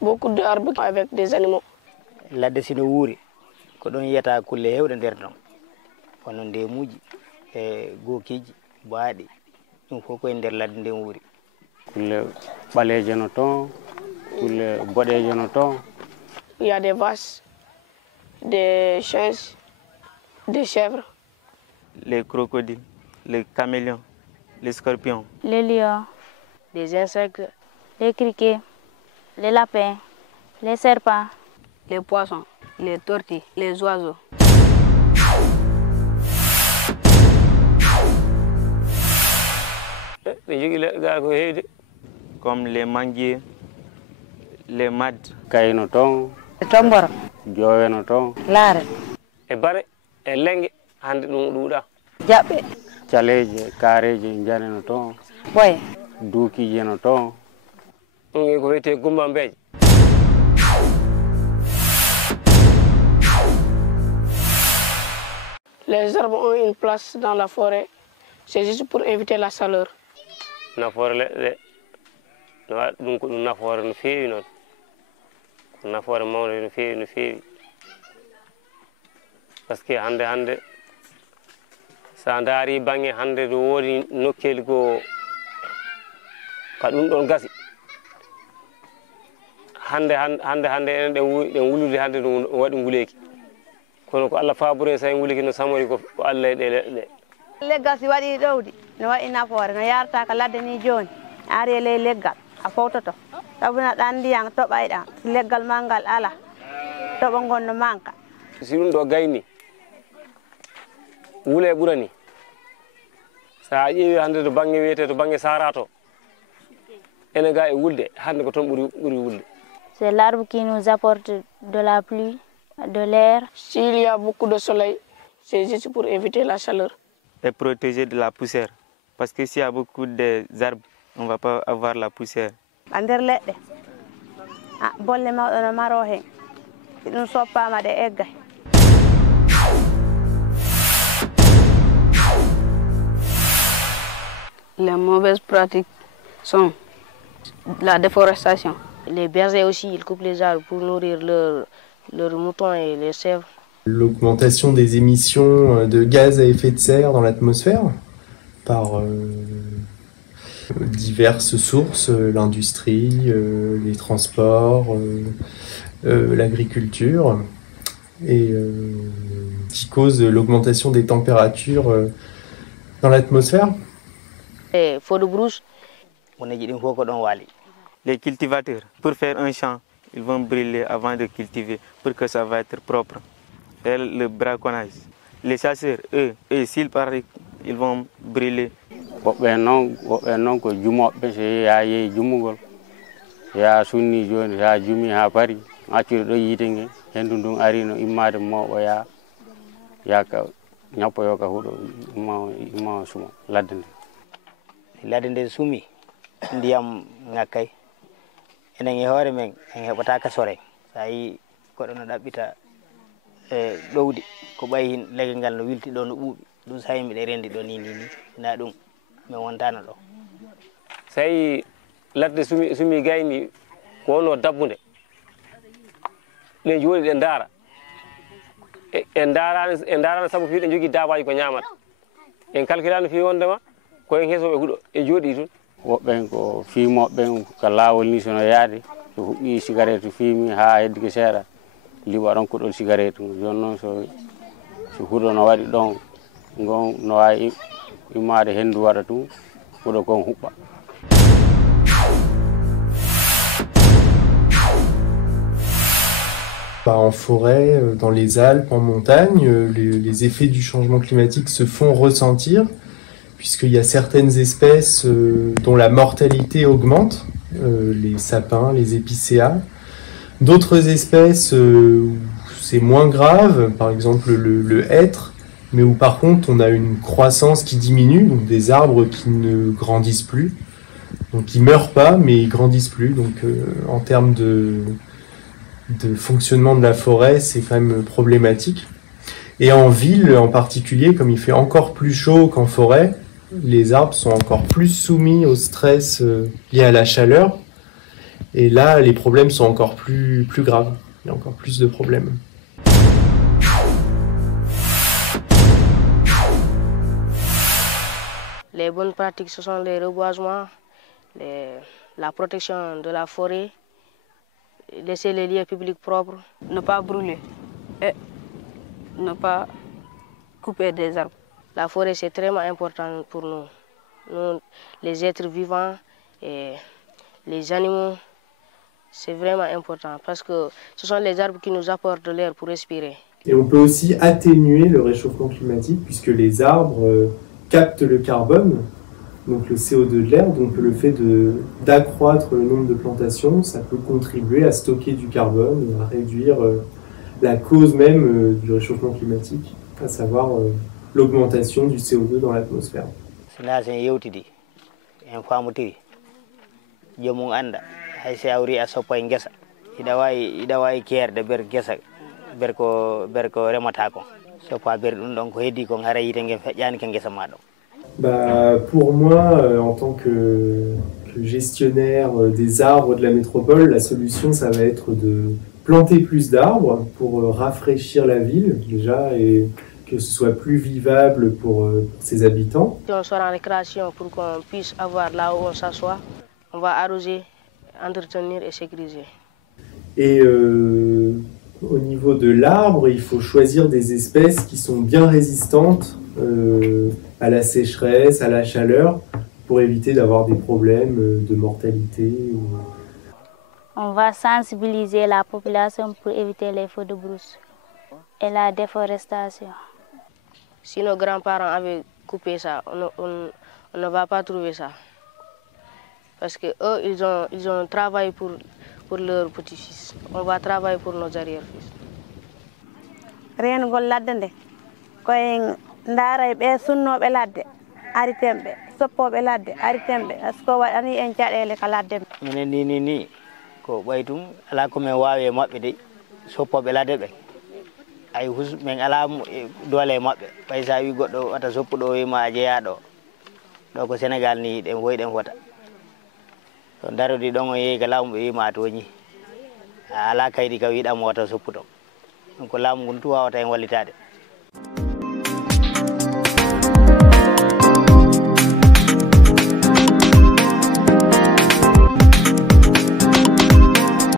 beaucoup d'arbres avec des animaux. Ladde sino wuuri ko ɗon yiyata kulle hewɗe nder ɗon hono ndemuji e gookeji baaɗi ɗum fof koye nder ladde nden wuuri. Kulle ɓaleeje no toon, kulle boɗeeje no toon. Il y a des vaches, des chiens, des chèvres. Les crocodiles, les caméléons, les scorpions. Les lions, des insectes, les criquets, les lapins, les serpents, les poissons, les tortues, les oiseaux. Comme les manguiers, les madres. Kay no toon, Tomboro, joowe no toon, laare, e bare e lenge hande ɗum ɗuuɗa. jaɓɓe, caleeje kaareeje njane no toon, boye, duukiije no toon. ɗum ko wiyete gumbambeeje. Les arbres ont une place dans la forêt. C'est juste pour éviter la chaleur. Nafoore leɗɗe no waɗi ɗum ko ɗum nafoore no feewi noon. Ko nafoore mawde no feewi no feewi. Par ce que hande sa ndaari bange hande ɗo woodi nokkeli ko ka ɗum ɗon gasi. Hande enen ɗen wulude hande ɗum waɗi nguleeki. Kono ko Allah faabure sa nguliki no samori ko Allah e ɗe leɗɗe. leggal si waɗi ɗowdi no waɗi nafoore no yarata ka ladde ni joni ari e ley leggal a fawtoto sabuna ɗan ndiyan toɓayɗan leggal ma ngal ala toɓo ngon no manka si ɗum ɗo gayni wule ɓurani sa ƴeewi hande to bange wiyete to bange sara to ene ga e wulde hande ko toon ɓuri wulde. C'est l'arbre qui nous apporte de la pluie, de l'air. S'il y a beaucoup de soleil, c'est juste pour éviter la chaleur. Et protéger de la poussière. Parce que s'il y a beaucoup d'arbres, on ne va pas avoir la poussière. a nder leɗɗe bolle mawɗo no maro hen ɗum soppama ɗe eggay. Les mauvaises pratiques sont la déforestation. Les bergers aussi, ils coupent les arbres pour nourrir leurs moutons et les chèvres. L'augmentation des émissions de gaz à effet de serre dans l'atmosphère par diverses sources, l'industrie, les transports, l'agriculture, et qui cause l'augmentation des températures dans l'atmosphère. Feux de brousse. Les cultivateurs, pour faire un champ, ils vont brûler avant de cultiver pour que ça va être propre. Et le braconnage. Les chasseurs, eux s'ils partent, ils vont brûler. Woɓɓe noon ko jumoɓe so ya yeehi jummugol ya sunni joni ya jumi ha pari acciri ɗo yiite nge hendu ndun ari no immade mawɓo yaka ñappoyo ka huuɗo imma suma ladde nde. Ladde nde sumi ndiyam ŋakkay enen e hoore men en heɓata sore sa yi koɗo no ɗaɓɓita e ɗowdi ko ɓayi leggal ngal no wilti ɗo no ɓuuɓi ɗum sa yi mbiɗa rendi ɗo ni na ɗum min wontano ɗo. So tawi ladde sumi gayni ko wonno dabbude ɗen jooɗi ɗe ndaara e ndaarano sabu fi ɗe jogii daabaji ko ñaamata en calculano fi wondema koyen heesoɓe huuɗo e jooɗi tun. Woɓɓen ko fiimoɓɓen ko laawol ni sono yaade so huɓɓi cigarette fiimi ha heddi ko seeɗa liɓa ɗon kuɗol cigarette joni noon so huuɗo no waɗi ɗon gon no wawi immade hendu waɗa tum huuɗo kon huɓɓa. En forêt, dans les Alpes, en montagne, les effets du changement climatique se font ressentir, puisqu'il y a certaines espèces dont la mortalité augmente, les sapins, les épicéas. D'autres espèces où c'est moins grave, par exemple le hêtre, mais où par contre on a une croissance qui diminue, donc des arbres qui ne grandissent plus. Donc ils meurent pas, mais ils grandissent plus. Donc en termes de fonctionnement de la forêt, c'est quand même problématique. Et en ville en particulier, comme il fait encore plus chaud qu'en forêt, les arbres sont encore plus soumis au stress lié à la chaleur. Et là, les problèmes sont encore plus graves. Il y a encore plus de problèmes. Les bonnes pratiques, ce sont les reboisements, la protection de la forêt, laisser les lieux publics propres. Ne pas brûler et ne pas couper des arbres. La forêt, c'est très important pour nous. Nous, les êtres vivants et les animaux, c'est vraiment important parce que ce sont les arbres qui nous apportent de l'air pour respirer. Et on peut aussi atténuer le réchauffement climatique puisque les arbres captent le carbone, donc le CO2 de l'air. Donc le fait d'accroître le nombre de plantations, ça peut contribuer à stocker du carbone, à réduire la cause même du réchauffement climatique, à savoir l'augmentation du CO2 dans l'atmosphère. Jomum anda hay si awri a soppa ngesa ida wawi kerde ber gesa berko remata ko soppa ber dum don ko heddi ko ngara yite ngem fejjani ke ngesa ma do. Pour moi, en tant que gestionnaire des arbres de la métropole, la solution, ça va être de planter plus d'arbres pour rafraîchir la ville déjà et que ce soit plus vivable pour ses habitants. Si on sort en récréation pour qu'on puisse avoir là où on s'assoit, on va arroser, entretenir et sécuriser. Et au niveau de l'arbre, il faut choisir des espèces qui sont bien résistantes à la sécheresse, à la chaleur, pour éviter d'avoir des problèmes de mortalité. On va sensibiliser la population pour éviter les feux de brousse et la déforestation. Si nos grands-parents avaient coupé ça, on ne va pas trouver ça. Parce qu'eux, ils ont travaillé pour leurs petits-fils. On va travailler pour nos arrière-fils. Rien gol ladde nde koye ndaray ɓe sunnoɓe ladde aritemɓe soppoɓe ladde aritemɓe par ce que waɗani en caɗele ka ladde minen ni ko ɓaytum ala komin wawi e maɓɓe de soppoɓe ladde ɓe ay min ala doole e maɓɓe ɓay sa wi goɗɗo wata soppuɗo wima a jeeya ɗo ko Sénégal ni ɗen woyi ɗen fota to darodi ɗon o yeehi ka laamu ɓe wima a toñi a ala kaydi ka wiɗamo wata soppuɗo ɗum ko laamu ngun tu wawata en wallitade.